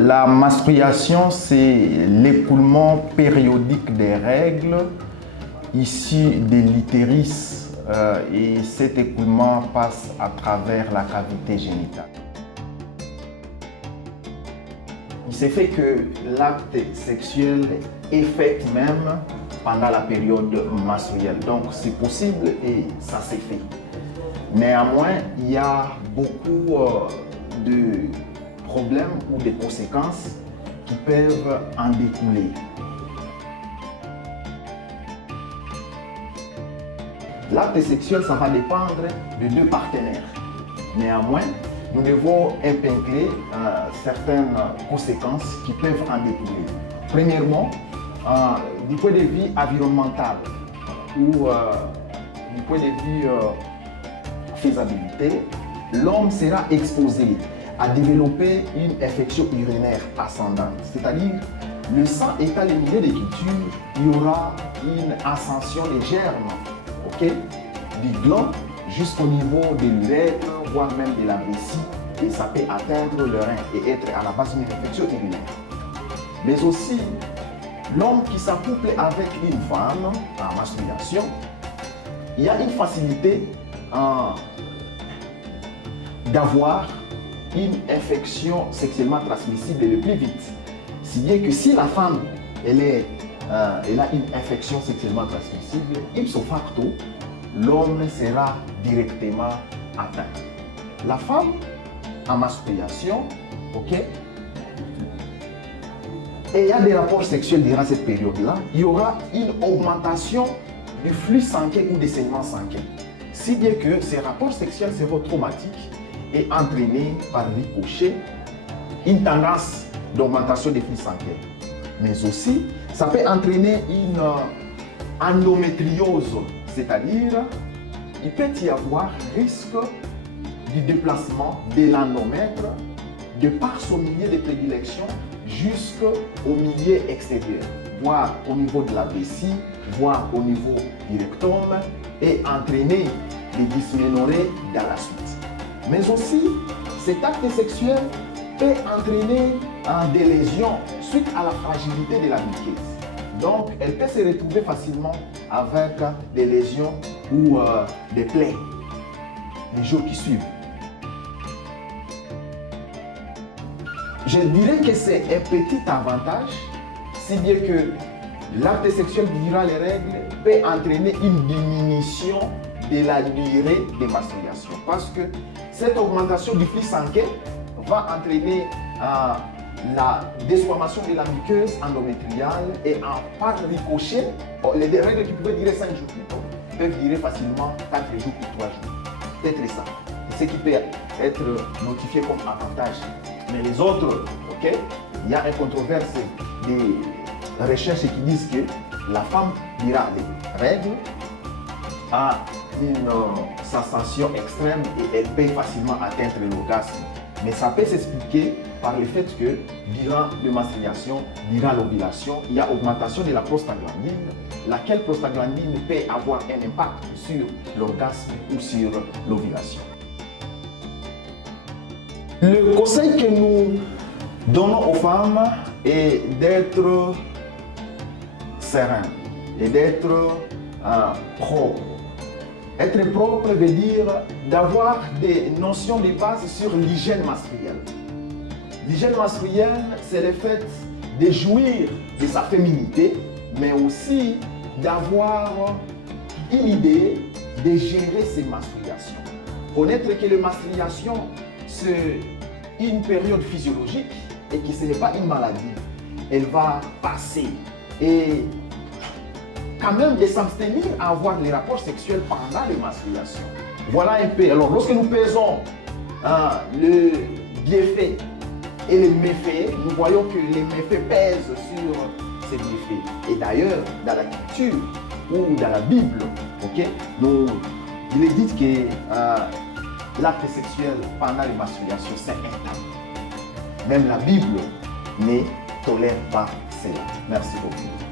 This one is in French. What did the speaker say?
La menstruation, c'est l'écoulement périodique des règles issues de l'utérus et cet écoulement passe à travers la cavité génitale. Il s'est fait que l'acte sexuel est fait même pendant la période menstruelle. Donc c'est possible et ça s'est fait. Néanmoins, il y a beaucoup de problèmes ou des conséquences qui peuvent en découler. L'acte sexuel, ça va dépendre de deux partenaires. Néanmoins, nous devons épingler certaines conséquences qui peuvent en découler. Premièrement, du point de vue environnemental ou du point de vue faisabilité, l'homme sera exposé à développer une infection urinaire ascendante. C'est-à-dire, le sang étant le milieu de culture, il y aura une ascension des germes, du gland jusqu'au niveau de l'urètre, voire même de la vessie, et ça peut atteindre le rein et être à la base d'une infection urinaire. Mais aussi, l'homme qui s'accouple avec une femme en masturbation, il y a une facilité d'avoir une infection sexuellement transmissible le plus vite. Si bien que si la femme elle a une infection sexuellement transmissible, ipso facto, l'homme sera directement atteint. La femme en masturbation, et il y a des rapports sexuels durant cette période-là, il y aura une augmentation du flux sanguin ou des saignements sanguins. Si bien que ces rapports sexuels seront traumatiques et entraîner par ricochet une tendance d'augmentation des flux sanguins. Mais aussi, ça peut entraîner une endométriose, c'est-à-dire il peut y avoir risque du déplacement de l'endomètre de par son milieu de prédilection jusqu'au milieu extérieur, voire au niveau de la vessie, voire au niveau du rectum et entraîner des dysménorrhées dans la suite. Mais aussi, cet acte sexuel peut entraîner des lésions suite à la fragilité de la muqueuse. Donc, elle peut se retrouver facilement avec des lésions ou des plaies les jours qui suivent. Je dirais que c'est un petit avantage, si bien que l'acte sexuel durant les règles peut entraîner une diminution de la durée de masturbation. Parce que cette augmentation du flux sanguin va entraîner la desquamation de la muqueuse endométriale et par ricochet, les règles qui pouvaient durer 5 jours plus tôt peuvent durer facilement 4 jours ou 3 jours. Peut-être ça. C'est ce qui peut être notifié comme avantage. Mais les autres, il y a une controverse des recherches qui disent que la femme durant les règles a une sensation extrême et elle peut facilement atteindre l'orgasme. Mais ça peut s'expliquer par le fait que durant la menstruation, durant l'ovulation, il y a augmentation de la prostaglandine, laquelle prostaglandine peut avoir un impact sur l'orgasme ou sur l'ovulation. Le conseil que nous donnons aux femmes est d'être serein et d'être propre. Être propre veut dire d'avoir des notions de base sur l'hygiène menstruelle. L'hygiène menstruelle, c'est le fait de jouir de sa féminité, mais aussi d'avoir une idée de gérer ses menstruations. Connaître que les menstruations, c'est une période physiologique et que ce n'est pas une maladie. Elle va passer. Et quand même de s'abstenir à avoir les rapports sexuels pendant les menstruations. Voilà un peu. Alors, lorsque nous pesons le bienfait et les méfaits, nous voyons que les méfaits pèsent sur ces bienfaits. Et d'ailleurs, dans la culture ou dans la Bible, il est dit que l'acte sexuel pendant les menstruations, c'est interdit. Même la Bible ne tolère pas cela. Merci beaucoup.